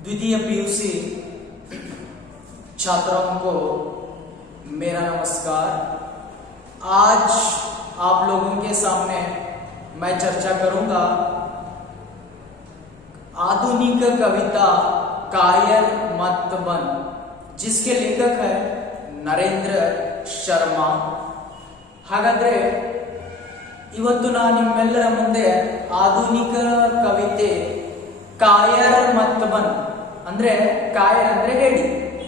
द्वितीय पीयूसी छात्रों को मेरा नमस्कार। आज आप लोगों के सामने मैं चर्चा करूंगा आधुनिक कविता कायर मत बन, जिसके लेखक है नरेंद्र शर्मा। ಹಾಗಾದ್ರೆ ಇವತ್ತು ನಾನು ನಿಮ್ಮೆಲ್ಲರ ಮುಂದೆ ಆಧುನಿಕ ಕವಿತೆ ಕಾಯರ್ ಮತ್ ಬನ್ ಅಂದ್ರೆ ಕಾಯರ್ ಅಂದ್ರೆ ಹೇಡಿ,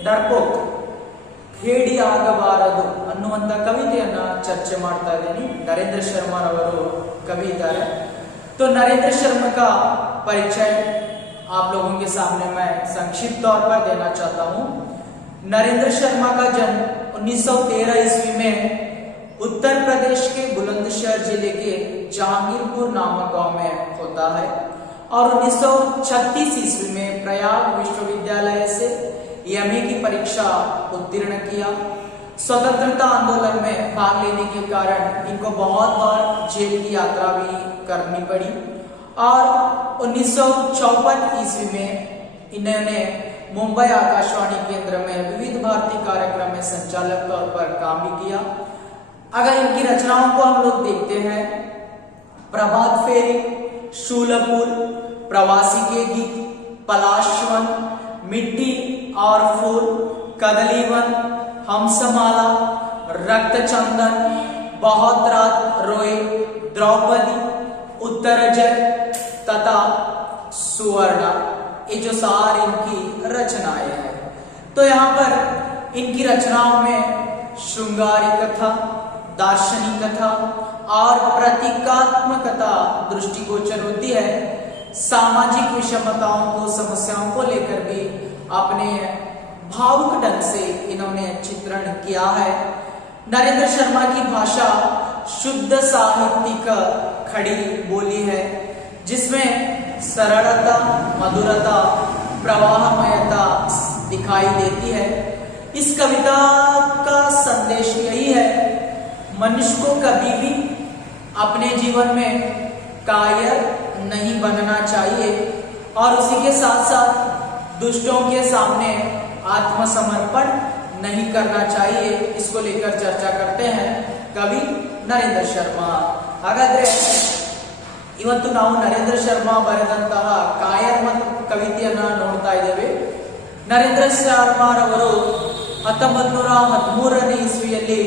ಡರ್ಪೋಕ್, ಹೇಡಿ ಆಗಬಾರದು ಅನ್ನುವಂತ ಕವಿತೆಯನ್ನ ಚರ್ಚೆ ಮಾಡ್ತಾ ಇದ್ದೀನಿ। नरेंद्र शर्मा रವರು कवि इದ್ದಾರೆ। तो नरेंद्र शर्मा का परिचय आप लोगों के सामने मैं संक्षिप्त तौर पर देना चाहता हूँ। नरेंद्र शर्मा का जन्म 1913 ईस्वी में उत्तर प्रदेश के बुलंदशहर जिले के जहांगीरपुर नामक गांव में होता है और 1936 ईस्वी में प्रयाग विश्वविद्यालय से एमए की परीक्षा उत्तीर्ण किया। स्वतंत्रता आंदोलन में भाग लेने के कारण इनको बहुत बार जेल की यात्रा भी करनी पड़ी और 1954 ईस्वी में इन्होंने मुंबई आकाशवाणी केंद्र में विविध भारती कार्यक्रम में संचालक तौर पर काम भी किया। अगर इनकी रचनाओं को हम लोग देखते हैं, प्रभात फेरी, शूलपुर, प्रवासी के गीत, पलाशवन, मिट्टी और फूल, कदलीवन, हंसमाला, रक्त चंदन, बहुत रात रोए, द्रौपदी, उत्तरजय तथा सुवर्ण, ये जो सारी इनकी रचनाएं हैं। तो यहाँ पर इनकी रचनाओं में श्रृंगारी कथा, दार्शनिक कथा और प्रतीकात्मकता दृष्टिगोचर होती है। सामाजिक विषमताओं को, समस्याओं को लेकर भी अपने भावुक ढंग से इन्होंने चित्रण किया है। नरेंद्र शर्मा की भाषा शुद्ध साहित्यिक खड़ी बोली है, जिसमें सरलता, मधुरता, प्रवाहमयता दिखाई देती है। इस कविता का संदेश यही है, मनुष्य को कभी भी अपने जीवन में कायर नहीं बनना चाहिए और उसी के साथ साथ दुष्टों के सामने आत्मसमर्पण नहीं करना चाहिए। इसको लेकर चर्चा करते हैं कवि नरेंद्र शर्मा। हागाದ್ರೆ ಇವತ್ತು ನಾವು ನರೇಂದ್ರ ಶರ್ಮಾ ಬರೆದಂತಹ ಕಾಯರ್ ಮತ್ ಕವಿತೆಯನ್ನ ನೋಡ್ತಾ ಇದ್ದೇವೆ। ನರೇಂದ್ರ ಶರ್ಮಾ ರವರು 1913ನೇ ಇಸ್ವಿಯಲ್ಲಿ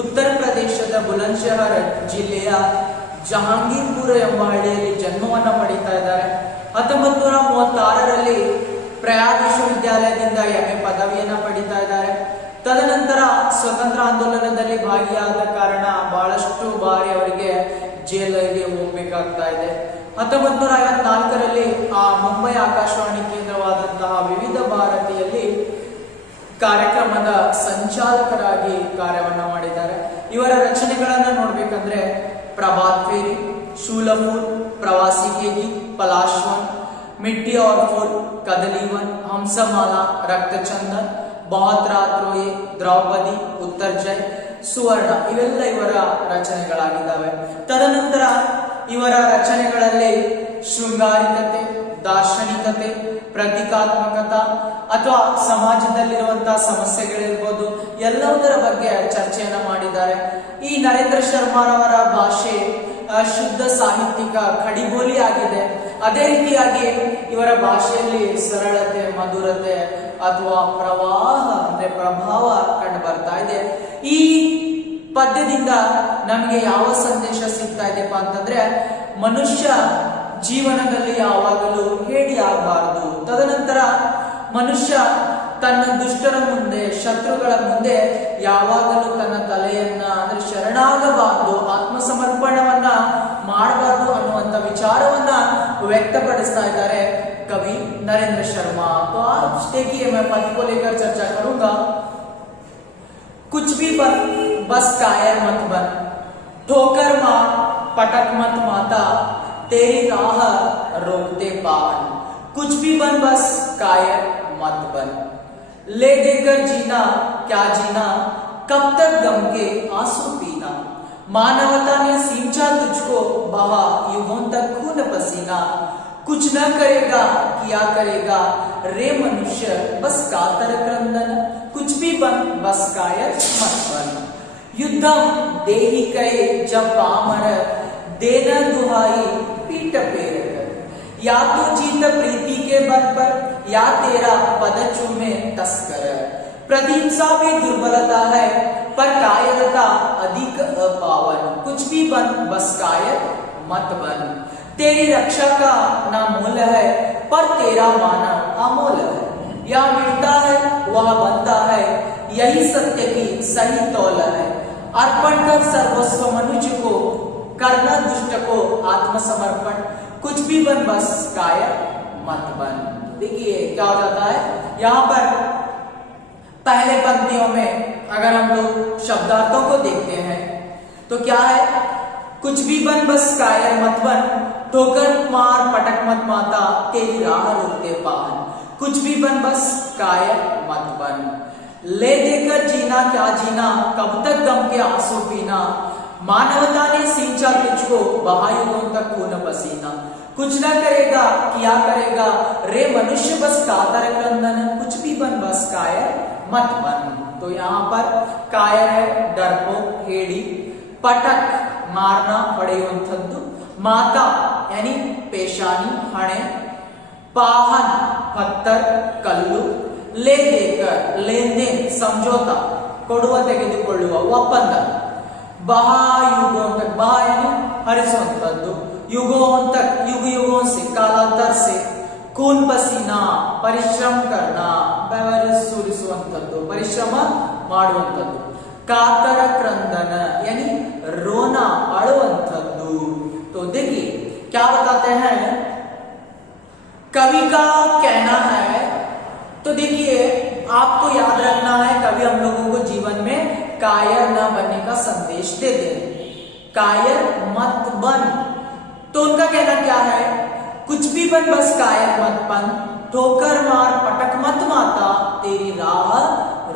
ಉತ್ತರ ಪ್ರದೇಶದ ಬುಲಂದ್ಶಹರ್ ಜಿಲ್ಲೆಯ ಜಹಾಂಗೀರ್ಪುರ ಎಂಬ ಹಳ್ಳಿಯಲ್ಲಿ ಜನ್ಮವನ್ನ ಪಡೀತಾ ಇದ್ದಾರೆ। 1936ರಲ್ಲಿ ಪ್ರಯಾಗ್ ವಿಶ್ವವಿದ್ಯಾಲಯದಿಂದ ಎಂಎ ಪದವಿಯನ್ನ ಪಡೀತಾ ಇದ್ದಾರೆ। ತದನಂತರ ಸ್ವತಂತ್ರ ಆಂದೋಲನದಲ್ಲಿ ಭಾಗಿಯಾದ ಕಾರಣ ಬಹಳಷ್ಟು ಬಾರಿ ಅವರಿಗೆ ಜೈಲಿಗೆ ಹೋಗಬೇಕಾಗ್ತಾ ಇದೆ। 1954ರಲ್ಲಿ ಮುಂಬೈ ಆಕಾಶವಾಣಿ ಕೇಂದ್ರವಾದಂತಹ ವಿವಿಧ ಭಾರತಿಯಲ್ಲಿ ಕಾರ್ಯಕ್ರಮದ ಸಂಚಾಲಕರಾಗಿ ಕಾರ್ಯವನ್ನ ಮಾಡಿದ್ದಾರೆ। ಇವರ ರಚನೆಗಳನ್ನ ನೋಡ್ಬೇಕಂದ್ರೆ प्रभात फेरी, शूलपुर, प्रवासी के गीत, पलाशवन, मिट्टी और फूल, कदलीवन, हंसमाला, रक्त चंदन, बहुत रात रोए, द्रौपदी, उत्तरजय, सुवर्ण ಇವೆಲ್ಲ ಇವರ ರಚನೆಗಳಾಗಿದ್ದಾವೆ। ತದನಂತರ ಇವರ ರಚನೆಗಳಲ್ಲಿ ಶೃಂಗಾರಿಕತೆ, ದಾರ್ಶನಿಕತೆ, ಪ್ರತೀಕಾತ್ಮಕತೆ ಅಥವಾ ಸಮಾಜದಲ್ಲಿರುವಂತಹ ಸಮಸ್ಯೆಗಳಿರ್ಬೋದು ಎಲ್ಲದರ ಬಗ್ಗೆ ಚರ್ಚೆಯನ್ನ ಮಾಡಿದ್ದಾರೆ। ಈ ನರೇಂದ್ರ ಶರ್ಮಾರವರ ಭಾಷೆ ಶುದ್ಧ ಸಾಹಿತ್ಯಿಕ ಖಡಿಬೋಲಿ ಆಗಿದೆ। ಅದೇ ರೀತಿಯಾಗಿ ಇವರ ಭಾಷೆಯಲ್ಲಿ ಸರಳತೆ, ಮಧುರತೆ ಅಥವಾ ಪ್ರವಾಹ ಅಂದ್ರೆ ಪ್ರಭಾವ ಕಂಡು ಬರ್ತಾ ಇದೆ। ಈ ಪದ್ಯದಿಂದ ನಮಗೆ ಯಾವ ಸಂದೇಶ ಸಿಗ್ತಾ ಇದೆಪ್ಪ ಅಂತಂದ್ರೆ, ಮನುಷ್ಯ ಜೀವನದಲ್ಲಿ ಯಾವಾಗಲೂ ಹೇಡಿ ಆಗಬಾರದು। ತದನಂತರ ಮನುಷ್ಯ ತನ್ನ ದುಷ್ಟರ ಮುಂದೆ, ಶತ್ರುಗಳ ಮುಂದೆ ಯಾವಾಗಲೂ ತನ್ನ ತಲೆಯನ್ನ ಅಂದ್ರೆ ಶರಣಾಗಬಾರದು, ಆತ್ಮಸಮರ್ಪಣವನ್ನ ಮಾಡಬಾರದು ಅನ್ನುವಂತ ವಿಚಾರವನ್ನ ವ್ಯಕ್ತಪಡಿಸ್ತಾ ಇದ್ದಾರೆ कवि नरेंद्र शर्मा। तो आज देखिए मैं पद को लेकर चर्चा करूंगा। कुछ भी बन बस कायर मत बन, ठोकर मार पटक मत माता, तेरी राह रोकते पावन। कुछ भी बन बस कायर मत बन, ले देकर जीना क्या जीना, कब तक गम के आंसू पीना। मानवता ने सींचा तुझको, बहा युगों तक खून पसीना, कुछ न करेगा किया करेगा रे मनुष्य बस कातर क्रंदन, कुछ भी बन बस कायर मत बन। युद्धम देहि कहे जब पामर, देना दुहाई पीठ पेर कर। या तो जीत प्रीति के बल पर या तेरा पद चूमे तस्कर। प्रतिहिंसा भी दुर्बलता है पर कायरता अधिक अपावन, कुछ भी बन बस कायर मत बन। तेरी रक्षा का ना मोल है पर तेरा माना अमोल है। यह मिटता है वह बनता है, यही सत्य की सही तौल है। अर्पण कर सर्वस्व मनुष्य को, करना दुष्ट को आत्मसमर्पण, कुछ भी बन बस कायर मत बन। देखिए क्या हो जाता है यहाँ पर पहले पंक्तियों में अगर हम लोग शब्दार्थों को देखते हैं तो क्या है, कुछ भी बन बस कायर मत बन, ठोकर मार पटक मत माता, तेरी राह रोकते पान। कुछ भी बन बस कायर मत बन। ले देकर जीना क्या जीना, कब तक गम के आंसू पीना। मानवता ने सींचा तुझको, बहायुगों तक खून पसीना। कुछ न करेगा किया करेगा रे मनुष्य बस कातर क्रंदन, कुछ भी बन बस कायर मत बन। तो यहाँ पर कायर है डरपोक हेड़ी, पटक मारना पड़ेयोंथद्दु, माता यानी पेशानी हणे, पाहन पत्थर कल्लु, ले देकर लेन देन समझौता ಕೊಡುವ ತೆಗೆದುಕೊಳ್ಳುವ ಒಪ್ಪಂದ, बहायुगों तक बहा यानी हरिसुವಂತದ್ದು, युगों तक युग युगों से कालांतर से, खून पसीना परिश्रम करना ಬೆವರು ಸುರಿಸುವಂತದ್ದು ಪರಿಶ್ರಮ ಮಾಡುವಂತದ್ದು, कातर क्रंदन यानी रोना अड़ुवंतದ್ದು। तो देखिए क्या बताते हैं कवि का कहना है। तो देखिए आपको याद रखना है कवि हम लोगों को जीवन में कायर न बनने का संदेश देते हैं, कायर मत बन। तो उनका कहना क्या है, कुछ भी बन बस कायर मत बन, ठोकर मार पटक मत माता, तेरी राह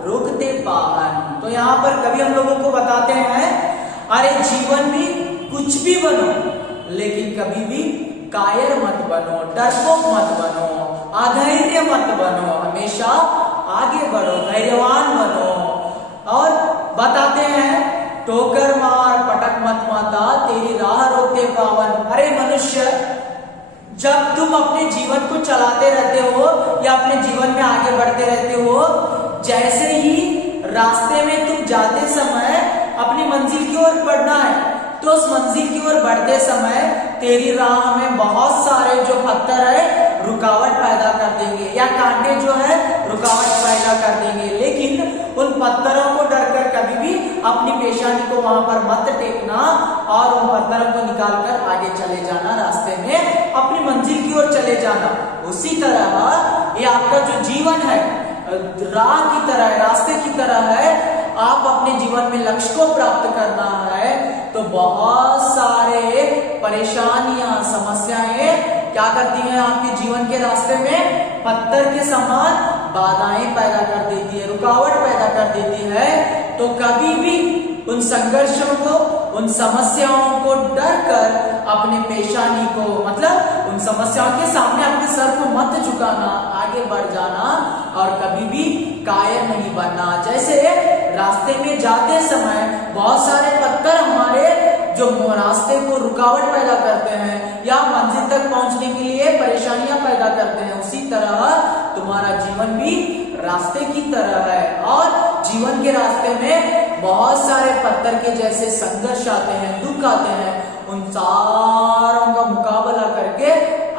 रोकते पावन। तो यहाँ पर कवि हम लोगों को बताते हैं अरे जीवन में कुछ भी बनो लेकिन कभी भी कायर मत बनो, डरपोक मत बनो, अधैर्य मत बनो, हमेशा आगे बढ़ो, धैर्यवान बनो। और बताते हैं ठोकर मार पटक मत माता, तेरी राह रोकते पावन। अरे मनुष्य जब तुम अपने जीवन को चलाते रहते हो या अपने जीवन में आगे बढ़ते रहते हो, जैसे ही रास्ते में तुम जाते समय अपनी मंजिल की ओर बढ़ना है तो उस मंजिल की ओर बढ़ते समय तेरी राह में बहुत सारे जो पत्थर है रुकावट पैदा कर देंगे या कांटे जो है रुकावट पैदा कर देंगे, लेकिन उन पत्थरों को डरकर कभी भी अपनी पेशानी को वहां पर मत टेकना और उन पत्थरों को निकालकर आगे चले जाना, रास्ते में अपनी मंजिल की ओर चले जाना। उसी तरह ये आपका जो जीवन है राह की तरह है, रास्ते की तरह है। आप अपने जीवन में लक्ष्य को प्राप्त करना है तो बहुत सारे परेशानियां समस्याएं क्या करती हैं आपके जीवन के रास्ते में, पत्थर के समान बाधाएं पैदा कर देती है, रुकावट पैदा कर देती है। तो कभी भी उन संघर्षों को उन समस्याओं को डर कर अपने पेशानी को मतलब उन समस्याओं के सामने अपने सर को मत झुकाना, आगे बढ़ जाना और कभी भी कायर नहीं बनना। जैसे रास्ते में जाते समय बहुत सारे पत्थर हमारे जो रास्ते को रुकावट पैदा करते हैं या मंजिल तक पहुंचने के लिए परेशानियां पैदा करते हैं, उसी तरह तुम्हारा जीवन भी रास्ते की तरह है और जीवन के रास्ते में बहुत सारे पत्थर के जैसे संघर्ष आते हैं, दुख आते हैं, उन सारों का मुकाबला करके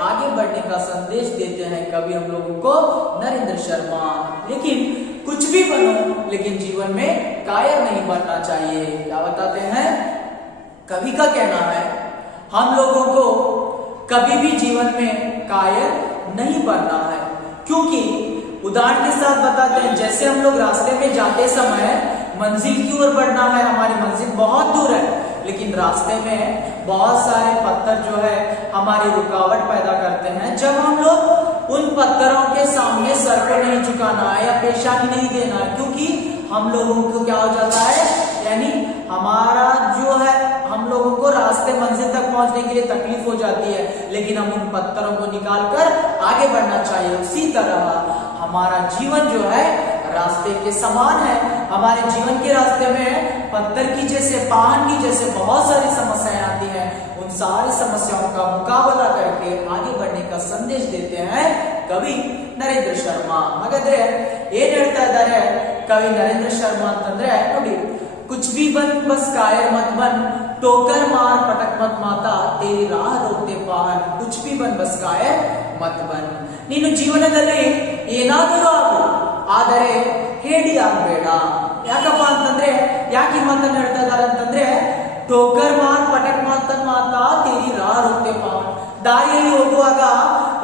आगे बढ़ने का संदेश देते हैं कवि हम लोगों को नरेंद्र शर्मा। लेकिन कुछ भी बनो लेकिन जीवन में कायर नहीं बनना चाहिए। क्या बताते हैं कवि का कहना है हम लोगों को कभी भी जीवन में कायर नहीं बनना है, क्योंकि उदाहरण के साथ बताते हैं जैसे हम लोग रास्ते में जाते समय मंजिल की ओर बढ़ना है, हमारी मंजिल बहुत दूर है लेकिन रास्ते में बहुत सारे पत्थर जो है हमारी रुकावट पैदा करते हैं। जब हम लोग उन पत्थरों के सामने सर को नहीं झुकाना है या पेशानी नहीं देना है, क्योंकि हम लोगों को क्या हो जाता है यानी हमारा जो है हम हम लोगों को रास्ते मंजिल तक पहुंचने के लिए तकलीफ हो जाती है, लेकिन हम उन पत्थरों को निकालकर आगे बढ़ना चाहिए। उसी तरह हमारा जीवन जो है रास्ते के समान है। हमारे जीवन के रास्ते में पत्थर की जैसे, पहाड़ की जैसे बहुत सारी समस्याएं आती हैं। उन सारी समस्याओं का मुकाबला करके आगे बढ़ने का संदेश देते हैं कवि नरेंद्र शर्मा। ಹಾಗಾದ್ರೆ ಏನ್ ಹೇಳ್ತಾ ಇದ್ದಾರೆ ಕವಿ ನರೇಂದ್ರ ಶರ್ಮಾ ಅಂತಂದ್ರೆ, ನೋಡಿ, कुछ भी बन बस कायर मत बन, टोकर मार पटक मत माता, तेरी राह रोकते पान, कुछ भी बन बस कायर मत बन। ನೀನು ಜೀವನದಲ್ಲಿ ಏನಾದರೂ ಆಗು, ಆದರೆ ಹೇಡಿ ಆಗಬೇಡ। ಯಾಕಪ್ಪ ಅಂತಂದ್ರೆ, ಯಾಕೆ ಈ ಮಾತನ್ನ ಹೇಳ್ತಾ ಇದ್ದಾರೆ ಅಂತಂದ್ರೆ, ಟೋಕರ್ ಮಾರ್ ಪಟಕ್ ಮಾತಾ ತೇರಿ ರಾಹ ರೋಕತೆ ಪಾನ್, ದಾರಿಯಲ್ಲಿ ಹೋಗುವಾಗ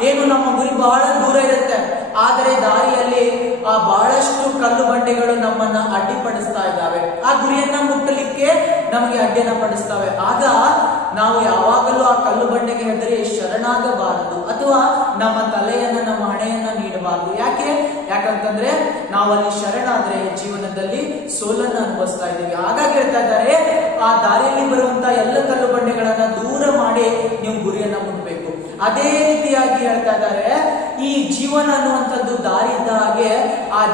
ಏನು ನಮ್ಮ ಗುರಿ ಬಹಳ ದೂರ ಇರುತ್ತೆ, ಆದರೆ ದಾರಿಯಲ್ಲಿ ಆ ಬಹಳಷ್ಟು ಕಲ್ಲು ಬಂಡೆಗಳು ನಮ್ಮನ್ನ ಅಡ್ಡಿಪಡಿಸ್ತಾ ಇದ್ದಾವೆ, ಆ ಗುರಿಯನ್ನ ಮುಟ್ಟಲಿಕ್ಕೆ ನಮಗೆ ಅಡ್ಡಿಯನ್ನ ಪಡಿಸ್ತವೆ। ಆಗ ನಾವು ಯಾವಾಗಲೂ ಆ ಕಲ್ಲು ಬಂಡೆಗೆ ಹೆದರಿ ಶರಣಾಗಬಾರದು, ಅಥವಾ ನಮ್ಮ ತಲೆಯನ್ನ, ನಮ್ಮ ಹಣೆಯನ್ನ ನೀಡಬಾರದು। ಯಾಕಂತಂದ್ರೆ ನಾವು ಅಲ್ಲಿ ಶರಣಾದ್ರೆ ಜೀವನದಲ್ಲಿ ಸೋಲನ್ನು ಅನುಭವಿಸ್ತಾ ಇದ್ದೀವಿ। ಹಾಗಾಗಿ ಹೇಳ್ತಾ ಇದ್ದಾರೆ, ಆ ದಾರಿಯಲ್ಲಿ ಬರುವಂತಹ ಎಲ್ಲ ಕಲ್ಲು ಬಂಡೆಗಳನ್ನ ದೂರ ಮಾಡಿ ನೀವು ಗುರಿಯನ್ನ ಮುಟ್ಟಬೇಕು। ಅದೇ ರೀತಿಯಾಗಿ ಹೇಳ್ತಾ ಇದ್ದಾರೆ, ಈ ಜೀವನ ಅನ್ನುವಂಥದ್ದು ದಾರಿ ಇದ್ದ ಹಾಗೆ, ಆ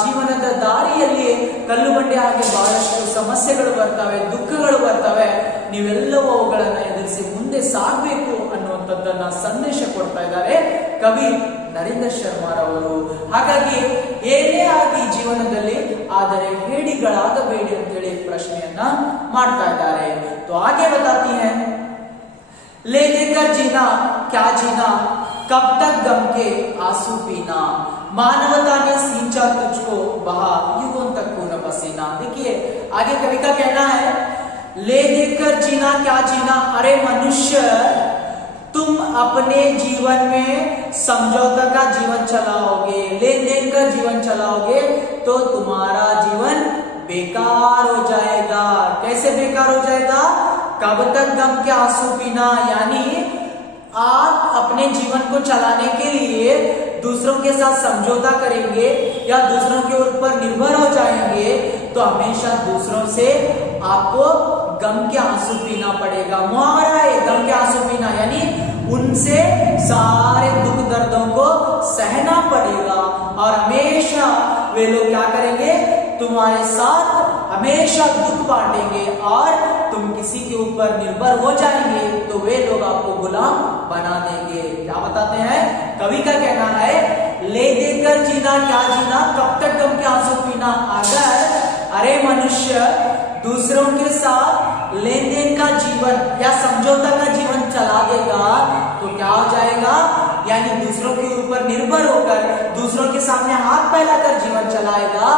ಜೀವನದ ದಾರಿಯಲ್ಲಿ ಕಲ್ಲು ಬಂಡೆ ಹಾಗೆ ಬಹಳಷ್ಟು ಸಮಸ್ಯೆಗಳು ಬರ್ತವೆ, ದುಃಖಗಳು ಬರ್ತವೆ, ನೀವೆಲ್ಲವೂ ಅವುಗಳನ್ನ ಎದುರಿಸಿ ಮುಂದೆ ಸಾಗಬೇಕು ಅನ್ನುವಂಥದ್ದನ್ನ ಸಂದೇಶ ಕೊಡ್ತಾ ಇದ್ದಾರೆ ಕವಿ ನರೇಂದ್ರ ಶರ್ಮಾರವರು। ಹಾಗಾಗಿ ಏನೇ ಆಗಿ ಜೀವನದಲ್ಲಿ ಆದರೆ ಹೇಡಿಗಳಾಗಬೇಡಿ ಅಂತೇಳಿ ಪ್ರಶ್ನೆಯನ್ನ ಮಾಡ್ತಾ ಇದ್ದಾರೆ। तो आगे बताती हैं, ले देकर जीना क्या जीना, कब तक गम के आंसू पीना, मानवता ने सींचा तुझको बहा युगों तक खून पसीना। देखिए आगे कवि का कहना है, ले देकर जीना क्या जीना, अरे मनुष्य तुम अपने जीवन में समझौता का जीवन चलाओगे, लेन देन का जीवन चलाओगे तो तुम्हारा जीवन बेकार हो जाएगा। कैसे बेकार हो जाएगा? कब तक गम के आंसू पीना, यानी आप अपने जीवन को चलाने के लिए दूसरों के साथ समझौता करेंगे या दूसरों के ऊपर निर्भर हो जाएंगे तो हमेशा दूसरों से आपको गम के आंसू पीना पड़ेगा। मुहावरा है गम के आंसू पीना, यानी उनसे सारे दुख दर्दों को सहना पड़ेगा और हमेशा वे लोग क्या करेंगे, तुम्हारे साथ हमेशा दुख बांटेंगे और तुम किसी के ऊपर निर्भर हो जाएंगे तो वे लोग आपको गुलाम बना देंगे। क्या बताते हैं कवि का कहना है, ले देकर जीना क्या जीना, कब तक गम के आंसू पीना। अगर अरे मनुष्य दूसरों के साथ लेन देन का जीवन या समझौता का जीवन चला देगा तो क्या हो जाएगा, यानी दूसरों के ऊपर निर्भर होकर दूसरों के सामने हाथ फैलाकर जीवन चलाएगा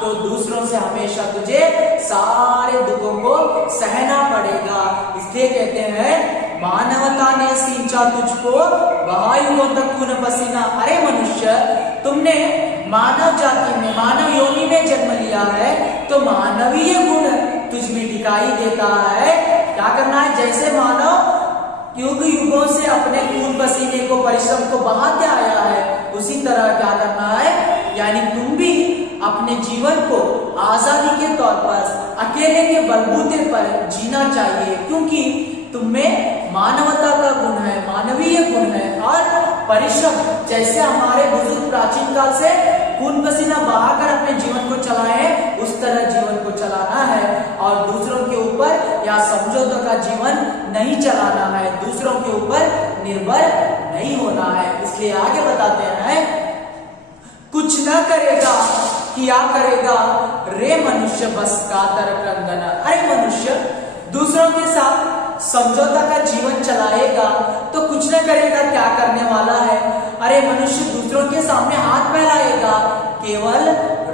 तो दूसरों से हमेशा तुझे सारे दुखों को सहना पड़ेगा। इसलिए कहते हैं, मानवता ने सींचा तुझको बहायुगों तक खून पसीना। अरे मनुष्य, तुमने मानव जाति में, मानव योनि में जन्म लिया है तो मानवीय गुण तुझ में दिखाई देता है। क्या करना है, जैसे मानव युग युगों से अपने खून पसीने को, परिश्रम को बहाते आया है, उसी तरह क्या करना है, यानी तुम भी अपने जीवन को आजादी के तौर पर अकेले के बलबूते पर जीना चाहिए, क्योंकि तुम में मानवता का गुण है, मानवीय गुण है और परिश्रम, जैसे हमारे बुजुर्ग प्राचीन काल से खून पसीना बहाकर अपने जीवन को चलाए उस तरह जीवन को चलाना है और दूसरों के ऊपर या समझौता का जीवन नहीं चलाना है, दूसरों के ऊपर निर्भर नहीं होना है। इसलिए आगे बताते हैं, कुछ न करेगा क्या करेगा रे मनुष्य बस कातर कंदन। अरे मनुष्य दूसरों के साथ समझौता का जीवन चलाएगा तो कुछ न करेगा, क्या करने वाला है। अरे मनुष्य दूसरों के सामने हाथ फैलाएगा, केवल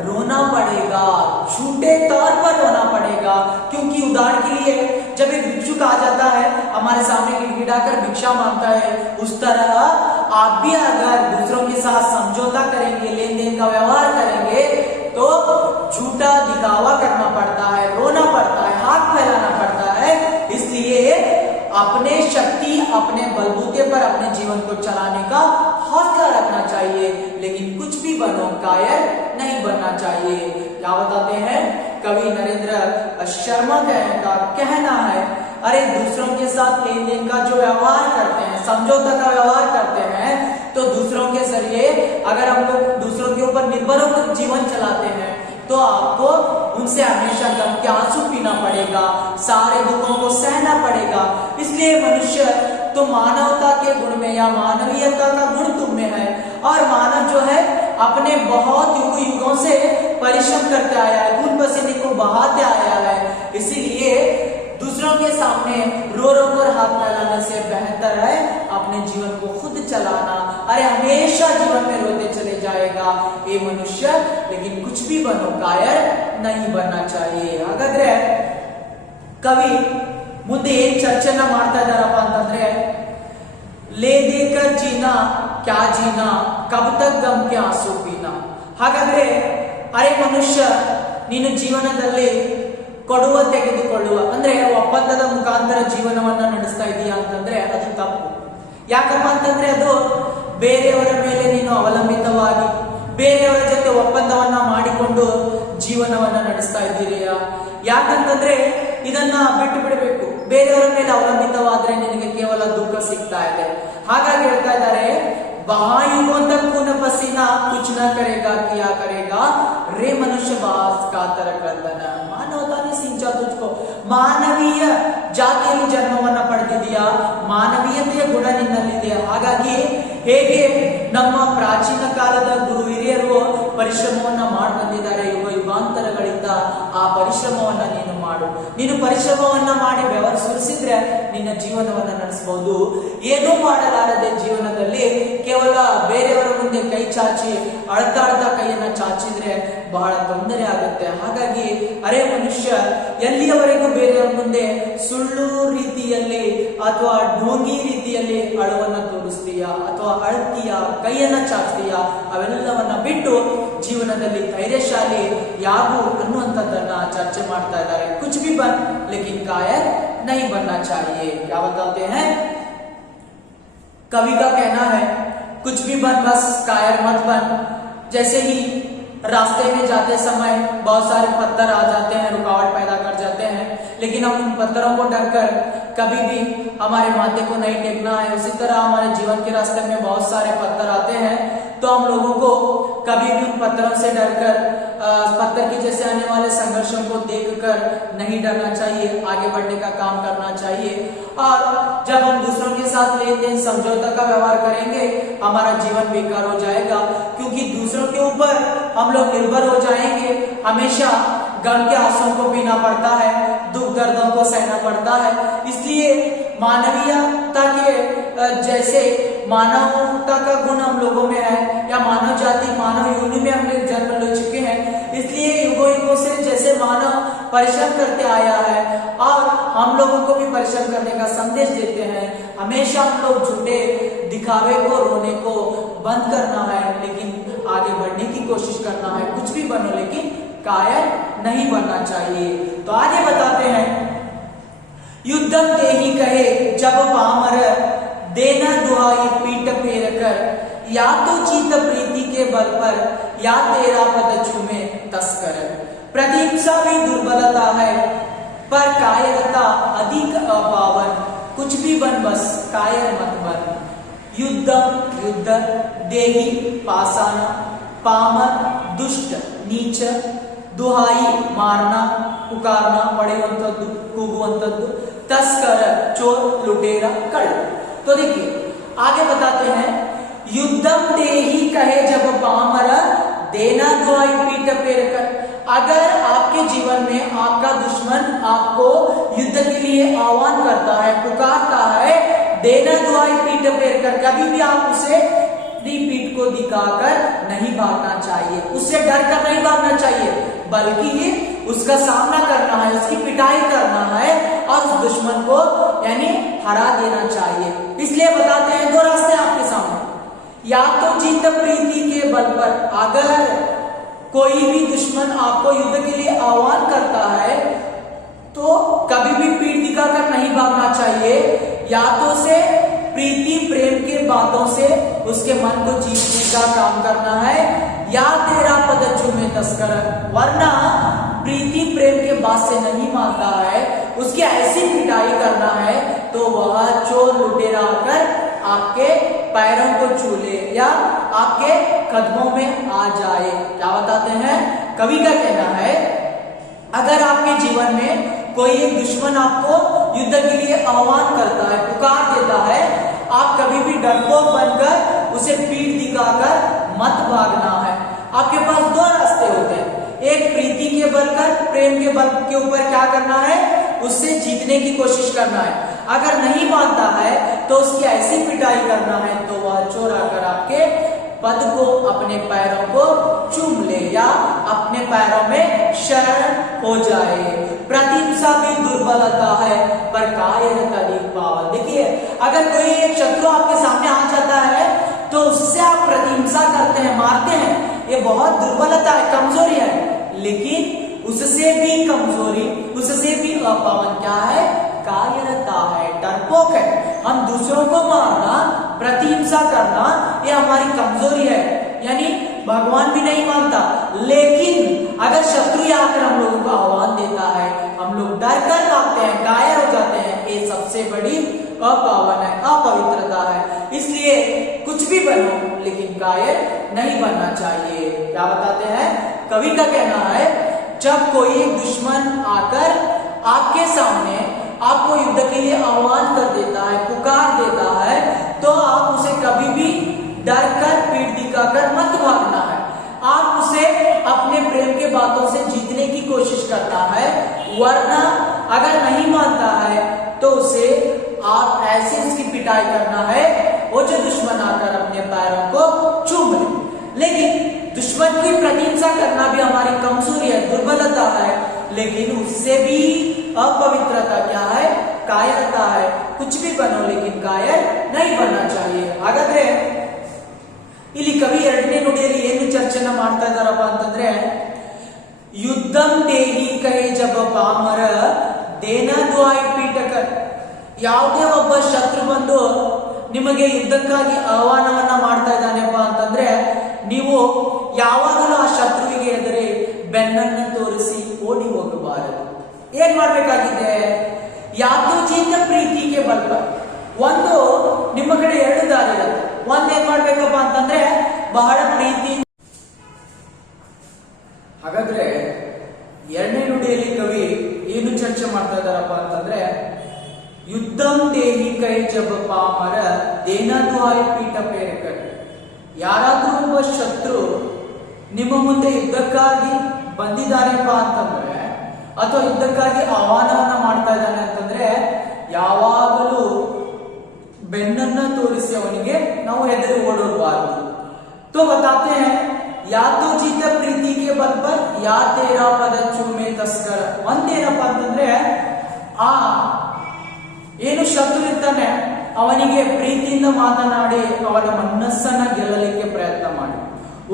रोना पड़ेगा, झूठे तौर पर रोना पड़ेगा। क्योंकि उदाहरण के लिए जब एक भिक्षुक आ जाता है हमारे सामने गिड़गिड़ाकर भिक्षा मांगता है, उस तरह आप भी अगर दूसरों के साथ समझौता करेंगे, लेन देन का व्यवहार करेंगे तो झूठा दिखावा करना पड़ता है, रोना पड़ता है, हाथ फैलाना पड़ता है। इसलिए अपने शक्ति, अपने बलबूते पर अपने जीवन को चलाने का हौसला रखना चाहिए, लेकिन कुछ भी बनो कायर नहीं बनना चाहिए। क्या बताते हैं? कवि नरेंद्र शर्मा का कहना है, अरे दूसरों के साथ लेन देन का जो व्यवहार करते हैं, समझौता का व्यवहार करते हैं, तो दूसरों के जरिए अगर हम लोग दूसरों के ऊपर निर्भर होकर जीवन चलाते हैं तो आपको उनसे हमेशा गम के आंसू पीना पड़ेगा, सारे दुखों को सहना पड़ेगा। इसलिए मनुष्य तो मानवता के गुण में या मानवीयता का गुण तुम में है, और मानव जो है अपने बहुत युगों से परिश्रम करते आया है, खून पसीने को बहाते आया है। इसीलिए दूसरों के सामने रो रो कर हाथ फैलाने से बेहतर है अपने जीवन को खुद चलाना। अरे हमेशा जीवन में रोते चले जाएगा ये मनुष्य, लेकिन कुछ भी बनो कायर नहीं बनना चाहिए। हागाದ್ರೆ कवि ಮುಂದೆ ಏನ್ ಚರ್ಚೆನ ಮಾಡ್ತಾ ಇದ್ದಾರಪ್ಪ ಅಂತಂದ್ರೆ, ले देकर जीना क्या जीना कब तक गम के आंसू पीना। ಹಾಗಾದ್ರೆ ಅರೆ ಮನುಷ್ಯ ನೀನು ಜೀವನದಲ್ಲಿ ಕೊಡುವ ತೆಗೆದುಕೊಳ್ಳುವ ಅಂದ್ರೆ ಒಪ್ಪಂದದ ಮುಖಾಂತರ ಜೀವನವನ್ನ ನಡೆಸ್ತಾ ಇದೀಯಾ ಅಂತಂದ್ರೆ ಅದು ತಪ್ಪು. ಯಾಕಪ್ಪ ಅಂತಂದ್ರೆ ಅದು ಬೇರೆಯವರ ಮೇಲೆ ನೀನು ಅವಲಂಬಿತವಾಗಿ ಬೇರೆಯವರ ಜೊತೆ ಒಪ್ಪಂದವನ್ನ ಮಾಡಿಕೊಂಡು ಜೀವನವನ್ನ ನಡೆಸ್ತಾ ಇದ್ದೀರಿಯಾ? ಯಾಕಂತಂದ್ರೆ ಇದನ್ನ ಬಿಟ್ಟು ಬಿಡಬೇಕು. ಬೇರೆಯವರ ಮೇಲೆ ಅವಲಂಬಿತವಾದ್ರೆ ನಿನಗೆ ಕೇವಲ ದುಃಖ ಸಿಗ್ತಾ ಇದೆ. ಹಾಗಾಗಿ ಹೇಳ್ತಾ ಇದ್ದಾರೆ, बायुओं तक खून पसीना कुछ न करेगा किया करेगा रे मनुष्य बास कातर कंदन। मानवता ने सिंचा तुझको, ಮಾನವೀಯ ಜಾತಿಯಲ್ಲಿ ಜನ್ಮವನ್ನ ಪಡೆದಿದೆಯಾ, ಮಾನವೀಯತೆಯ ಗುಣ ನಿನ್ನಲ್ಲಿದೆ. ಹಾಗಾಗಿ ಹೇಗೆ ನಮ್ಮ ಪ್ರಾಚೀನ ಕಾಲದ ಗುರು ಹಿರಿಯರು ಪರಿಶ್ರಮವನ್ನ ಮಾಡಿ ಬಂದಿದ್ದಾರೆ ಯುಗಾಂತರಗಳಿಂದ, ಆ ಪರಿಶ್ರಮವನ್ನ ನೀನು ಮಾಡು. ನೀನು ಪರಿಶ್ರಮವನ್ನ ಮಾಡಿ ಬೆವರು ಸುರಿಸಿದ್ರೆ ನಿನ್ನ ಜೀವನವನ್ನ ನಡೆಸಬಹುದು. ಏನೂ ಮಾಡಲಾರದೆ ಜೀವನದಲ್ಲಿ ಕೇವಲ ಬೇರೆಯವರ ಮುಂದೆ ಕೈ ಚಾಚಿ ಅಳ್ತಾಡ್ತಾ ಕೈಯನ್ನ ಚಾಚಿದ್ರೆ ಬಹಳ ತೊಂದರೆ ಆಗುತ್ತೆ. ಹಾಗಾಗಿ ಅರೆ ಮನುಷ್ಯ ಎಲ್ಲಿಯವರೆಗೂ ಬೇರೆಯವರ ಮುಂದೆ ಸುಳ್ಳು ರೀತಿಯಲ್ಲಿ ಅಥವಾ ಢೋಂಗಿ ರೀತಿಯಲ್ಲಿ ಅಳುವನ್ನ ತೋರಿಸ್ತೀಯಾ ಅಥವಾ ಅಳ್ತೀಯಾ, ಕೈಯನ್ನ ಚಾಚ್ತೀಯಾ, ಅವೆಲ್ಲವನ್ನ ಬಿಟ್ಟು ಜೀವನದಲ್ಲಿ ಧೈರ್ಯಶಾಲಿ ಯಾಗು ಅನ್ನುವಂಥದ್ದನ್ನ ಚರ್ಚೆ ಮಾಡ್ತಾ ಇದ್ದಾರೆ. ಕುछ भी बन लेकिन कायर नहीं बनना चाहिए। क्या बताते हैं? कवि का कहना है कुछ भी बन बस कायर मत बन। जैसे ही रास्ते में जाते समय बहुत सारे पत्थर आ जाते हैं, रुकावट पैदा कर जाते हैं, लेकिन हम उन पत्थरों को डरकर कभी भी हमारे माथे को नहीं टेकना है। उसी तरह हमारे जीवन के रास्ते में बहुत सारे पत्थर आते हैं, तो हम लोगों को कभी भी उन पत्थरों से डरकर पत्थर के जैसे आने वाले संघर्षों को देखकर नहीं डरना चाहिए, आगे बढ़ने का काम करना चाहिए। और जब हम दूसरों के साथ लेन देन समझौता का व्यवहार करेंगे हमारा जीवन बेकार हो जाएगा, क्योंकि दूसरों के ऊपर हम लोग निर्भर हो जाएंगे। हमेशा गम के आंसुओं को पीना पड़ता है, दुख दर्दों को सहना पड़ता है। इसलिए मानवीयता के जैसे मानवता का गुण हम लोगों में है, या मानव जाति मानव योनि में हम लोग जन्म ले चुके हैं, इसलिए युगों से जैसे मानव परिश्रम करते आया है और हम लोगों को भी परिश्रम करने का संदेश देते हैं। हमेशा हम लोग झूठे दिखावे को, रोने को बंद करना है, लेकिन आगे बढ़ने की कोशिश करना है। कुछ भी बनो लेकिन कायर नहीं बनना चाहिए। तो आगे बताते हैं, युद्धम देही कहे जब पामर देना दुहाई पीठ फेर कर, या तो जीत प्रीति के बल पर या तेरा पद चूमे तस्कर। प्रतीक्षा भी दुर्बलता है पर कायरता अधिक अपावन। कुछ भी बन बस कायर मत बन। युद्धम युद्ध, देही पासाना, पामर दुष्ट नीच, दुहाई मारना पुकारना पड़ेವಂತದ್ದು ಕೂಗುವಂತದ್ದು, तस्कर चोर लुटेरा कड़। तो देखिए आगे बताते हैं, युद्धम देही कहे जब पामर देना दुहाई पीठ फेर कर। अगर आपके जीवन में आपका दुश्मन आपको युद्ध के लिए आह्वान करता है, पुकारता है, देना दुहाई पीठ फेर कर, कभी भी आप उसे पीठ को दिखाकर नहीं भागना चाहिए, उससे डर कर नहीं भागना चाहिए, बल्कि उसका सामना करना है, उसकी पिटाई करना है और उस दुश्मन को यानी हरा देना चाहिए। इसलिए बताते हैं दो रास्ते आपके सामने, या तो जीत प्रीति के बल पर, अगर कोई भी दुश्मन आपको युद्ध के लिए आह्वान करता है तो कभी भी पीठ दिखाकर नहीं भागना चाहिए, या तो उसे प्रीति प्रेम के बातों से उसके मन को जीतने का काम करना है, या तेरा पद चूमे तस्कर, वरना प्रीति प्रेम के बात से नहीं मानता है, उसकी ऐसी पिटाई करना है तो वह चोर लुटेरा आकर आपके पैरों को छू ले या आपके कदमों में आ जाए। क्या बताते हैं कवि का कहना है, अगर आपके जीवन में कोई एक दुश्मन आपको युद्ध के लिए आह्वान करता है, पुकार देता है, आप कभी भी डरपोक बनकर उसे पीठ दिखाकर मत भागना है। आपके पास दो रास्ते होते हैं, एक प्रीति के बल कर, प्रेम के बल के ऊपर क्या करना है, उससे जीतने की कोशिश करना है। अगर नहीं मानता है तो उसकी ऐसी पिटाई करना है तो वह चोर आकर आपके पद को, अपने पैरों को चूम ले या अपने पैरों में शरण हो जाए। प्रतिहिंसा भी दुर्बलता है पर कायरता अधिक पावन। देखिए, अगर कोई एक शत्रु आपके सामने आ जाता है तो उससे आप प्रतिहिंसा करते हैं, मारते हैं, ये बहुत दुर्बलता है, कमजोरी है। लेकिन उससे भी कमजोरी, उससे भी अपावन क्या है, कायरता है, डरपोक है। हम दूसरों को मारना, प्रतिहिंसा करना, ये हमारी कमजोरी है, यानी भगवान भी नहीं मानता। लेकिन अगर शत्रु आकर हम लोगों को आह्वान देता है, हम लोग डर कर भागते हैं, कायर हो जाते हैं, ये सबसे बड़ी अपावन है, अपवित्रता है। इसलिए कुछ भी बनो लेकिन कायर नहीं बनना चाहिए। क्या बताते हैं कवि का कहना है, जब कोई एक दुश्मन आकर आपके सामने आपको युद्ध के लिए आह्वान कर देता है, पुकार देता है, तो आप उसे कभी भी डर कर पीठ दिखाकर मत भागना है। आप उसे अपने प्रेम के बातों से जीतने की कोशिश करना है, वरना अगर नहीं मानता है तो उसे आप ऐसे उसकी पिटाई करना है, वो जो दुश्मन आकर अपने पैरों को चूम ले। लेकिन दुश्मन की प्रतिहिंसा करना भी हमारी कमजोरी है, दुर्बलता है, लेकिन उससे भी अपवित्रता क्या है, कायरता है। कुछ भी बनो लेकिन कायर नहीं बनना चाहिए। ಹಾಗಾದ್ರೆ ಇಲ್ಲಿ ಕವಿ ಎರಡನೇ ನುಡಿಯಲ್ಲಿ ಏನು ಚರ್ಚೆನ ಮಾಡ್ತಾ ಇದ್ದಾರಪ್ಪ ಅಂತಂದ್ರೆ, ಯುದ್ಧಂ ದೇಹಿ ಕೈ ಜಬ ಪಾಮರ ದೇನ ದ್ವಾಯ್ ಪೀಠಕರ್. ಯಾವುದೇ ಒಬ್ಬ ಶತ್ರು ಬಂದು ನಿಮಗೆ ಯುದ್ಧಕ್ಕಾಗಿ ಆಹ್ವಾನವನ್ನ ಮಾಡ್ತಾ ಇದ್ದಾನೆಪ್ಪ ಅಂತಂದ್ರೆ, ನೀವು ಯಾವಾಗಲೂ ಆ ಶತ್ರುವಿಗೆ ಎದುರೇ ಬೆನ್ನನ್ನು ತೋರಿಸಿ ಓಡಿ ಹೋಗಬಾರದು. ಏನ್ ಮಾಡ್ಬೇಕಾಗಿದೆ, ಯಾತೋಚಿತ ಪ್ರೀತಿಗೆ ಬಲ್ಪ. ಒಂದು ನಿಮ್ಮ ಕಡೆ ಎರಡು ದಾರಿ ಇರುತ್ತೆ. ಒಂದ್ ಏನ್ ಮಾಡ್ಬೇಕಪ್ಪ ಅಂತಂದ್ರೆ ಬಹಳ ಪ್ರೀತಿ. ಹಾಗಾದ್ರೆ ಎರಡನೇ ನುಡಿಯಲ್ಲಿ ಕವಿ ಏನು ಚರ್ಚೆ ಮಾಡ್ತಾ ಇದ್ದಾರಪ್ಪ ಅಂತಂದ್ರೆ, ಯುದ್ಧಂ ದೇಹಿ ಕೈ ಜಬ ಪಾಮರ ದೇನದ್ವಾಯ್ ಪೀಠ ಪೇರಕರ್. ಯಾರಾದ್ರೂ ಒಬ್ಬ ಶತ್ರು ನಿಮ್ಮ ಮುಂದೆ ಯುದ್ಧಕ್ಕಾಗಿ ಬಂದಿದ್ದಾನೆಪ್ಪ ಅಂತಂದ್ರೆ, ಅಥವಾ ಯುದ್ಧಕ್ಕಾಗಿ ಆಹ್ವಾನವನ್ನ ಮಾಡ್ತಾ ಇದ್ದಾನೆ ಅಂತಂದ್ರೆ, ಯಾವಾಗಲೂ ಬೆನ್ನನ್ನ ತೋರಿಸಿ ಅವನಿಗೆ ನಾವು ಹೆದರಿ ಓಡೋಗಬಾರದು. तो बताते हैं, या तो जीत प्रीति के बल पर या तेरा पद चूमे तस्कर. ಒಂದೇನಪ್ಪ ಅಂತಂದ್ರೆ, ಆ ಏನು ಶತ್ರು ಇರ್ತಾನೆ ಅವನಿಗೆ ಪ್ರೀತಿಯಿಂದ ಮಾತನಾಡಿ ಅವನ ಮನಸ್ಸನ್ನ ಗೆಲ್ಲಲಿಕ್ಕೆ ಪ್ರಯತ್ನ ಮಾಡಿ.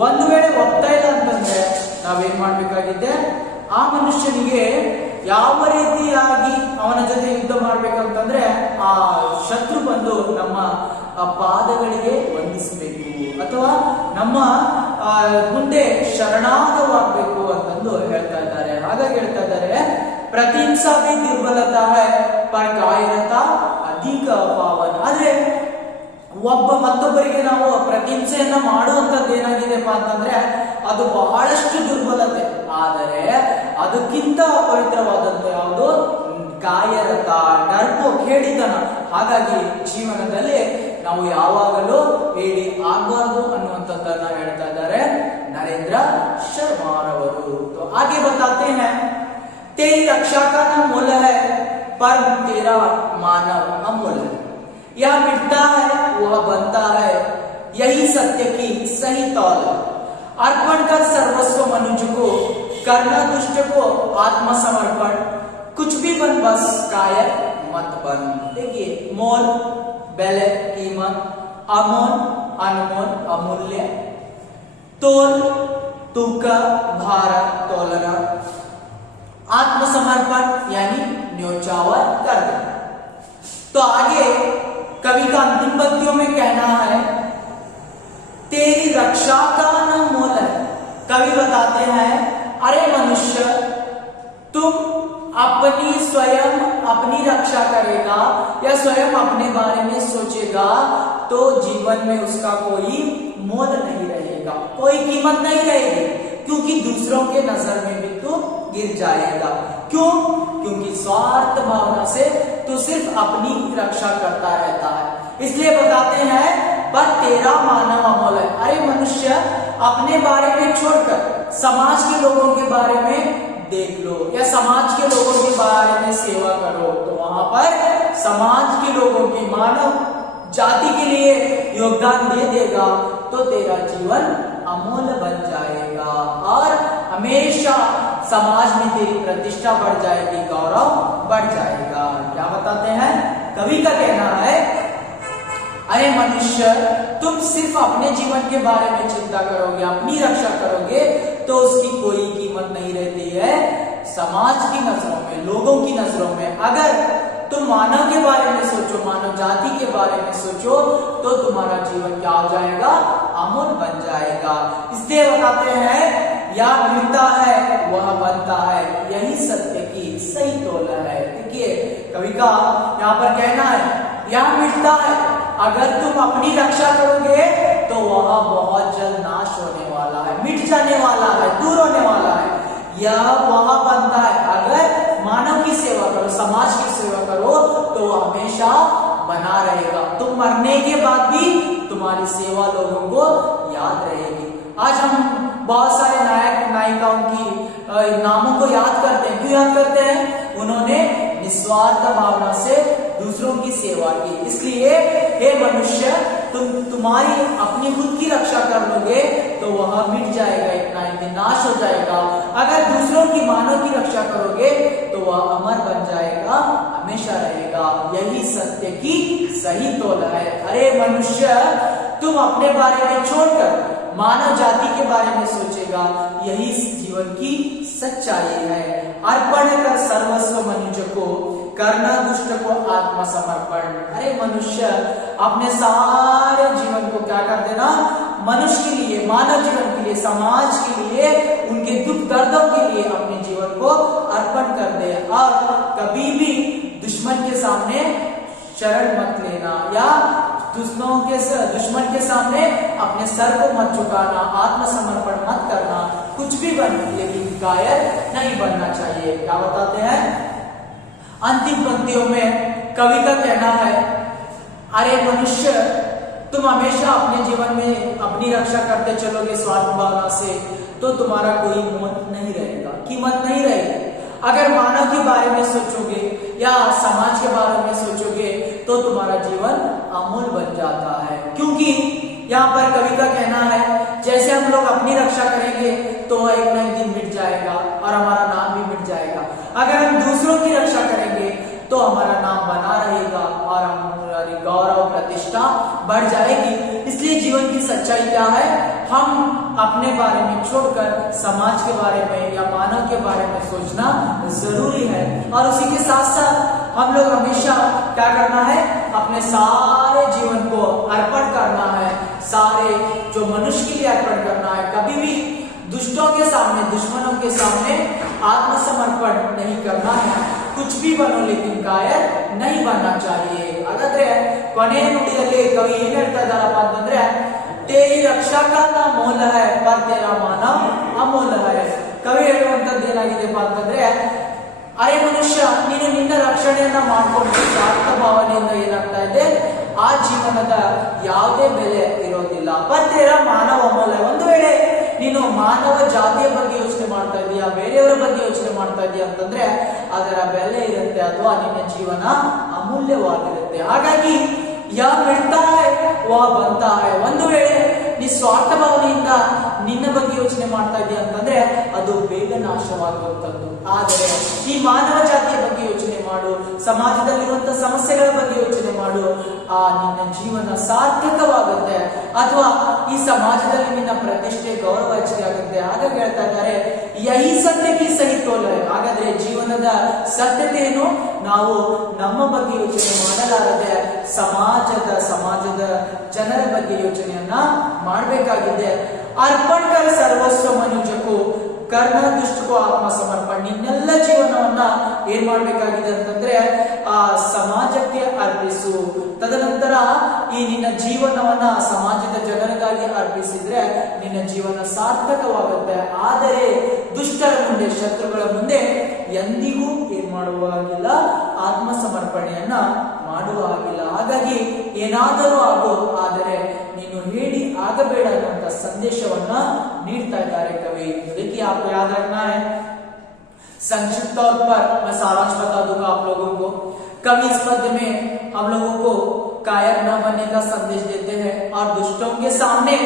ಒಂದು ವೇಳೆ ಒಪ್ತಾ ಇಲ್ಲ ಅಂತಂದ್ರೆ ನಾವೇನ್ ಮಾಡ್ಬೇಕಾಗಿದೆ, ಆ ಮನುಷ್ಯನಿಗೆ ಯಾವ ರೀತಿಯಾಗಿ ಅವನ ಜೊತೆ ಯುದ್ಧ ಮಾಡ್ಬೇಕಂತಂದ್ರೆ, ಆ ಶತ್ರು ಬಂದು ನಮ್ಮ ಪಾದಗಳಿಗೆ ವಂದಿಸಬೇಕು ಅಥವಾ ನಮ್ಮ ಮುಂದೆ ಶರಣಾಗವಾಗಬೇಕು ಅಂತಂದು ಹೇಳ್ತಾ ಇದ್ದಾರೆ. ಹಾಗಾಗಿ ಹೇಳ್ತಾ ಇದ್ದಾರೆ, प्रतिहिंसा भी दुर्बलता है पर कायरता अधिक पावन. ಆದ್ರೆ ಒಬ್ಬ ಮತ್ತೊಬ್ಬರಿಗೆ ನಾವು ಪ್ರತಿಹಿಂಸೆಯನ್ನ ಮಾಡುವಂತದ್ದು ಏನಾಗಿದೆಪ್ಪ ಅಂತಂದ್ರೆ ಅದು ಬಹಳಷ್ಟು ದುರ್ಬಲತೆ. ಆದರೆ ಅದಕ್ಕಿಂತ ಪವಿತ್ರವಾದಂತ ಯಾವುದು, ಕಾಯರತ, ಡರ್ಪೋ, ಕೇಡಿತನ. ಹಾಗಾಗಿ ಜೀವನದಲ್ಲಿ ನಾವು ಯಾವಾಗಲೂ ಹೇಳಿ ಆಗಬಾರದು ಅನ್ನುವಂಥದ್ದನ್ನ ಹೇಳ್ತಾ ಇದ್ದಾರೆ ನರೇಂದ್ರ ಶರ್ಮಾರವರು. आगे बताते हैं, तेरी रक्षा का न मोल है पर तेरा मानव अमूल है. यह मिटता है वह बनता है, यही सत्य की सही तौल है. अर्पण कर सर्वस्व मनुष्य को, करना दुष्ट को आत्मसमर्पण. कुछ भी बन बस कायर मत बन. देखिए, मोल बेले कीमत, अमोल अनमोल अमूल्य, तोल तूक भार तोलना, आत्मसमर्पण यानी न्योछावर कर देना. तो आगे कवि का अंतिम पंक्तियों में कहना है, तेरी रक्षा का न मोल है. कवि बताते हैं, अरे मनुष्य, तुम अपनी स्वयं अपनी रक्षा करेगा या स्वयं अपने बारे में सोचेगा तो जीवन में उसका कोई मोल नहीं रहेगा, कोई कीमत नहीं रहेगी, क्योंकि दूसरों के नजर में भी तू गिर जाएगा। क्यों? क्योंकि स्वार्थ भावना से तू सिर्फ अपनी रक्षा करता रहता है। इसलिए बताते हैं, पर तेरा मानव अमोल है। अरे मनुष्य, अपने बारे में छोड़कर समाज के लोगों के बारे में देख लो या समाज के लोगों के बारे में सेवा करो, तो वहां पर समाज के लोगों की, मानव जाति के लिए योगदान दे देगा तो तेरा जीवन अमूल्य बन जाएगा और हमेशा समाज में तेरी प्रतिष्ठा बढ़ जाएगी, गौरव बढ़ जाएगा। क्या बताते हैं? कवि का कहना है, अरे मनुष्य, तुम सिर्फ अपने जीवन के बारे में चिंता करोगे, अपनी रक्षा करोगे तो उसकी कोई कीमत नहीं रहती है समाज की नजरों में, लोगों की नजरों में। अगर तुम मानव के बारे में सोचो, मानव जाति के बारे में सोचो तो तुम्हारा जीवन क्या हो जाएगा? अमूल्य बन जाएगा। इसलिए बताते हैं, या मिलता है वह बनता है, यही सत्य की सही तोला है। देखिए कवि का यहाँ पर कहना है, यह मिटता है, अगर तुम अपनी रक्षा करोगे तो वह बहुत जल्द नाश होने वाला है, मिट जाने वाला है, दूर होने वाला है। यह वह बनता है, अगर मानव की सेवा करो, समाज की सेवा करो तो वह हमेशा बना रहेगा। तुम मरने के बाद भी तुम्हारी सेवा लोगों को याद रहेगी। आज हम बहुत सारे नायक नायिकाओं की नामों को याद करते हैं। क्यों याद करते हैं? उन्होंने निस्वार्थ भावना से दूसरों की सेवा की। इसलिए हे मनुष्य, तुम्हारी अपनी खुद की रक्षा कर लोगे तो वह मिट जाएगा, इतना ही नाश हो जाएगा। अगर दूसरों की, मानव की रक्षा करोगे तो वह अमर बन जाएगा, हमेशा रहेगा। यही सत्य की सही तोल है। अरे मनुष्य, तुम अपने बारे में छोड़कर मानव जाति के बारे में सोचेगा, यही जीवन की सच्चाई है। अर्पण कर सर्वस्व मनुष्य को, करना दुष्ट को आत्मसमर्पण। अरे मनुष्य, अपने सारे जीवन को क्या कर देना? मनुष्य के लिए, मानव जीवन के लिए, समाज के लिए, उनके दुख दर्दों के लिए अपने जीवन को अर्पण कर दे। और कभी भी दुश्मन के सामने शरण मत लेना या दुश्मन के सामने अपने सर को मत झुकाना, आत्मसमर्पण मत करना, कुछ भी बन, लेकिन कायर नहीं बनना चाहिए। क्या बताते हैं? अंतिम पंक्तियों में कवि का कहना है, अरे मनुष्य, तुम हमेशा अपने जीवन में अपनी रक्षा करते चलोगे स्वार्थ भावना से तो तुम्हारा कोई मोल नहीं रहेगा, कीमत नहीं रहेगी। अगर मानव के बारे में सोचोगे या समाज के बारे में सोचोगे तो तुम्हारा जीवन अमूल्य बन जाता है। क्योंकि यहाँ पर कवि का कहना है, जैसे हम लोग अपनी रक्षा करेंगे तो वह एक न एक दिन मिट जाएगा और हमारा नाम भी मिट जाएगा। अगर हम दूसरों की रक्षा करेंगे तो हमारा नाम बना रहेगा और हमारी गौरव प्रतिष्ठा बढ़ जाएगी। इसलिए जीवन की सच्चाई क्या है? हम अपने बारे में छोड़कर समाज के बारे में या मानव के बारे में सोचना जरूरी है। और उसी के साथ साथ हम लोग हमेशा क्या करना है? अपने सारे जीवन को अर्पण करना है, सारे जो मनुष्य के लिए अर्पण करना है। कभी भी दुष्टों के सामने, दुश्मनों के सामने आत्मसमर्पण नहीं करना है। कुछ भी बनो लेकिन कायर नहीं बनना चाहिए। ಹಾಗಾದ್ರೆ ಕೊನೆಯ ನುಡಿಯಲ್ಲಿ ಕವಿ ಏನ್ ಹೇಳ್ತಾ ಇದ್ದಾರಪ್ಪ ಅಂತಂದ್ರೆ, तेरी रक्षा का मोल है पर तेरा मानव अमोल है। ಕವಿ ಹೇಳುವಂತದ್ದು ಏನಾಗಿದೆಪ್ಪ ಅಂತಂದ್ರೆ, ಅರೆ ಮನುಷ್ಯ, ನೀನು ನಿನ್ನ ರಕ್ಷಣೆಯನ್ನ ಮಾಡಿಕೊಂಡು ಸ್ವಾರ್ಥ ಭಾವನೆಯಿಂದ ಏನಾಗ್ತಾ ಇದೆ, ಆ ಜೀವನದ ಯಾವುದೇ ಬೆಲೆ ಇರೋದಿಲ್ಲ. पर तेरा मानव अमोल है. ಒಂದು ವೇಳೆ ನೀನು ಮಾನವ ಜಾತಿಯ ಬಗ್ಗೆ ಯೋಚನೆ ಮಾಡ್ತಾ ಇದೀಯಾ, ಬೇರೆಯವರ ಬಗ್ಗೆ ಯೋಚನೆ ಮಾಡ್ತಾ ಇದೀಯಾ ಅಂತಂದ್ರೆ ಅದರ ಬೆಲೆ ಇರುತ್ತೆ ಅಥವಾ ನಿನ್ನ ಜೀವನ ಅಮೂಲ್ಯವಾಗಿರುತ್ತೆ. ಹಾಗಾಗಿ ಯಾ ಮಿಡ್ತಾ ಹೈ ವಾ ಬಂತಾ ಹೈ. ಒಂದು ವೇಳೆ ನಿಸ್ವಾರ್ಥ ಭಾವನೆಯಿಂದ ನಿನ್ನ ಬಗ್ಗೆ ಯೋಚನೆ ಮಾಡ್ತಾ ಇದೀಯಾ ಅಂತಂದ್ರೆ ಅದು ಬೇಗ ನಾಶವಾಗುವಂತದ್ದು. ಆದರೆ ಈ ಮಾನವ ಜಾತಿಯ ಬಗ್ಗೆ ಯೋಚನೆ ಮಾಡು, ಸಮಾಜದಲ್ಲಿರುವಂತಹ ಸಮಸ್ಯೆಗಳ ಬಗ್ಗೆ ಯೋಚನೆ ಮಾಡು, ಆ ನಿನ್ನ ಜೀವನ ಸಾರ್ಥಕವಾಗುತ್ತೆ ಅಥವಾ ಈ ಸಮಾಜದಲ್ಲಿ ನಿನ್ನ ಪ್ರತಿಷ್ಠೆ ಗೌರವ ಹೆಚ್ಚಿಗೆ ಆಗುತ್ತೆ. ಹಾಗಾಗಿ ಹೇಳ್ತಾ ಇದ್ದಾರೆ, ಯಹಿ ಸತ್ಯಕ್ಕೆ ಸಹಿ ತೋಲ. ಹಾಗಾದ್ರೆ ಜೀವನದ ಸತ್ಯತೆಯನ್ನು ನಾವು ನಮ್ಮ ಬಗ್ಗೆ ಯೋಚನೆ ಮಾಡಲಾರದೆ ಸಮಾಜದ ಜನರ ಬಗ್ಗೆ ಯೋಚನೆಯನ್ನ ಮಾಡಬೇಕಾಗಿದೆ. ಅರ್ಪಣ कर सर्वस्व मनुष्य को ಕರ್ಣ ದುಷ್ಟಕೋ ಆತ್ಮ ಸಮರ್ಪಣ. ನಿನ್ನೆಲ್ಲ ಜೀವನವನ್ನ ಏನ್ ಮಾಡ್ಬೇಕಾಗಿದೆ ಅಂತಂದ್ರೆ ಆ ಸಮಾಜಕ್ಕೆ ಅರ್ಪಿಸು. ತದನಂತರ ಈ ನಿನ್ನ ಜೀವನವನ್ನ ಸಮಾಜದ ಜನರಿಗಾಗಿ ಅರ್ಪಿಸಿದ್ರೆ ನಿನ್ನ ಜೀವನ ಸಾರ್ಥಕವಾಗುತ್ತೆ. ಆದರೆ ದುಷ್ಟರ ಮುಂದೆ, ಶತ್ರುಗಳ ಮುಂದೆ ಎಂದಿಗೂ ಏನ್ ಮಾಡುವ ಹಾಗಿಲ್ಲ, ಆತ್ಮ ಸಮರ್ಪಣೆಯನ್ನ ಮಾಡುವ ಹಾಗಿಲ್ಲ. ಹಾಗಾಗಿ ಏನಾದರೂ ಆಗೋ, ಆದರೆ ನೀನು ಹೇಳಿ ಆಗಬೇಡ ಅನ್ನುವಂತ ಸಂದೇಶವನ್ನ ನೀಡ್ತಾ ಇದ್ದಾರೆ कवि. देखिए आपको याद रखना है, संक्षिप्त तौर पर मैं सारांश बता दूंगा आप लोगों को. कवि इस पद्य में हम लोगों को कायर न बनने का संदेश देते हैं और दुष्टों के सामने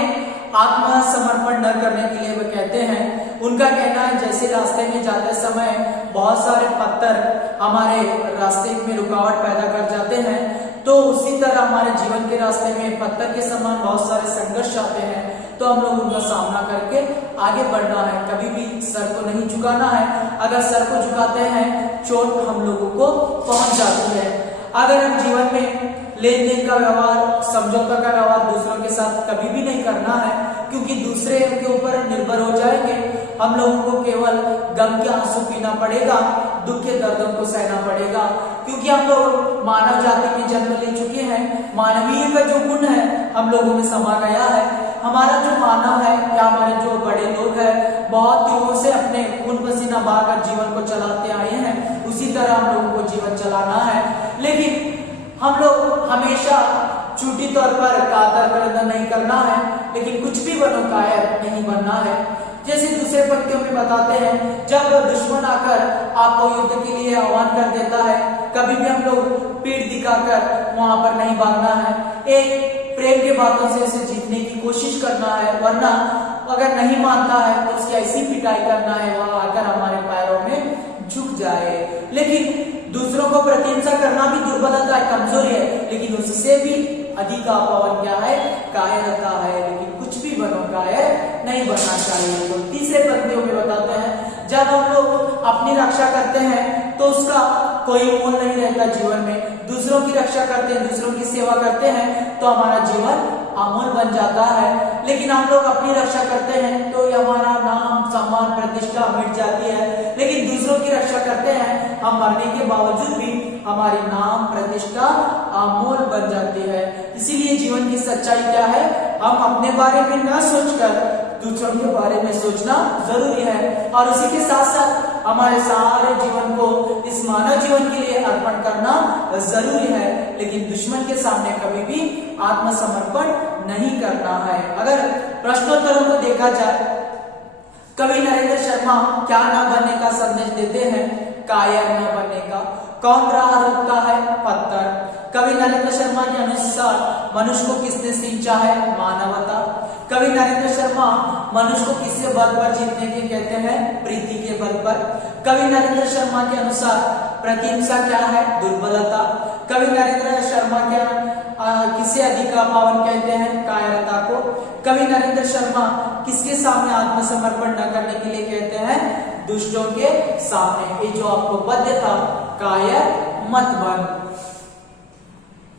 आत्मसमर्पण न करने के लिए वो कहते हैं. उनका कहना है जैसे रास्ते में जाते समय बहुत सारे पत्थर हमारे रास्ते में रुकावट पैदा कर जाते हैं, तो उसी तरह हमारे जीवन के रास्ते में पत्थर के समान बहुत सारे संघर्ष आते हैं. तो हम लोग उनका सामना करके आगे बढ़ना है. कभी भी सर को नहीं झुकाना है. अगर सर को झुकाते हैं चोट हम लोगों को पहुंच जाती है. अगर हम जीवन में लेन देन का व्यवहार, समझौता का व्यवहार दूसरों के साथ कभी भी नहीं करना है, क्योंकि दूसरे के ऊपर निर्भर हो जाएंगे. हम लोगों को केवल गम के आंसू पीना पड़ेगा, दुख के दर्दों को सहना पड़ेगा, क्योंकि हम लोग मानव जाति में जन्म ले चुके हैं. मानवीय का जो गुण है हम लोगों में समा गया है. हमारा जो मानव है या हमारे जो बड़े लोग हैं बहुत युगों से अपने खून पसीना बहाकर जीवन को चलाते आए हैं. उसी तरह हम लोगों को जीवन चलाना है. लेकिन हम लोग हमेशा झूठी तौर पर कातर प्रदर्शन नहीं करना है, लेकिन कुछ भी बनो कायर नहीं बनना है. जैसे दूसरे पंक्तियों में बताते हैं, जब दुश्मन आकर आपको युद्ध के लिए आह्वान कर देता है, कभी भी हम लोग पीठ दिखाकर वहां पर नहीं भागना है. एक प्रेम के बातों से उसे जीतने की कोशिश करना है, वरना अगर नहीं मानता है तो उसकी ऐसी पिटाई करना है वह आकर हमारे पैरों में झुक जाए. लेकिन दूसरों को प्रशंसा करना भी दुर्बलता है, कमजोरी है, लेकिन उससे भी अधिक पावन क्या है, कायरता है. लेकिन कुछ भी बनो कायर नहीं बनना चाहिए. तो तीसरे पंक्तियों में बताते हैं, जब हम लोग अपनी रक्षा करते हैं तो उसका कोई मोल नहीं रहता जीवन में. दूसरों की रक्षा करते हैं, दूसरों की सेवा करते हैं तो हमारा जीवन अमूल बन जाता है. लेकिन हम लोग अपनी रक्षा करते हैं तो हमारा नाम, सम्मान, प्रतिष्ठा मिट जाती है. लेकिन दूसरों की रक्षा करते हैं, हम मरने के बावजूद भी हमारी नाम, प्रतिष्ठा अमूल बन जाती है. इसीलिए जीवन की सच्चाई क्या है, हम अपने बारे में न सोचकर दूसरों के बारे में सोचना जरूरी है. और उसी के साथ साथ हमारे सारे जीवन को इस मानव जीवन के लिए अर्पण करना जरूरी है. लेकिन दुश्मन के सामने कभी भी आत्मसमर्पण नहीं करना है. अगर प्रश्नोत्तरों को देखा जाए, कवि नरेंद्र शर्मा क्या न बनने का संदेश देते हैं, कायर न बनने का. कौन राह रोकता है, पत्थर. कवि नरेंद्र शर्मा के अनुसार मनुष्य को किसने सींचा है, मानवता. कवि नरेंद्र शर्मा मनुष्य को किसके बल पर जीतने के कहते हैं, प्रीति के बल पर. कवि नरेंद्र शर्मा के अनुसार प्रतिहिंसा क्या है, दुर्बलता. कवि नरेंद्र शर्मा के किसे अधिक पावन कहते हैं, कायरता को. कवि नरेंद्र शर्मा किसके सामने आत्मसमर्पण न करने के लिए कहते हैं, दुष्टों के सामने. ये जो आपको पद्य था, कायर मत बन.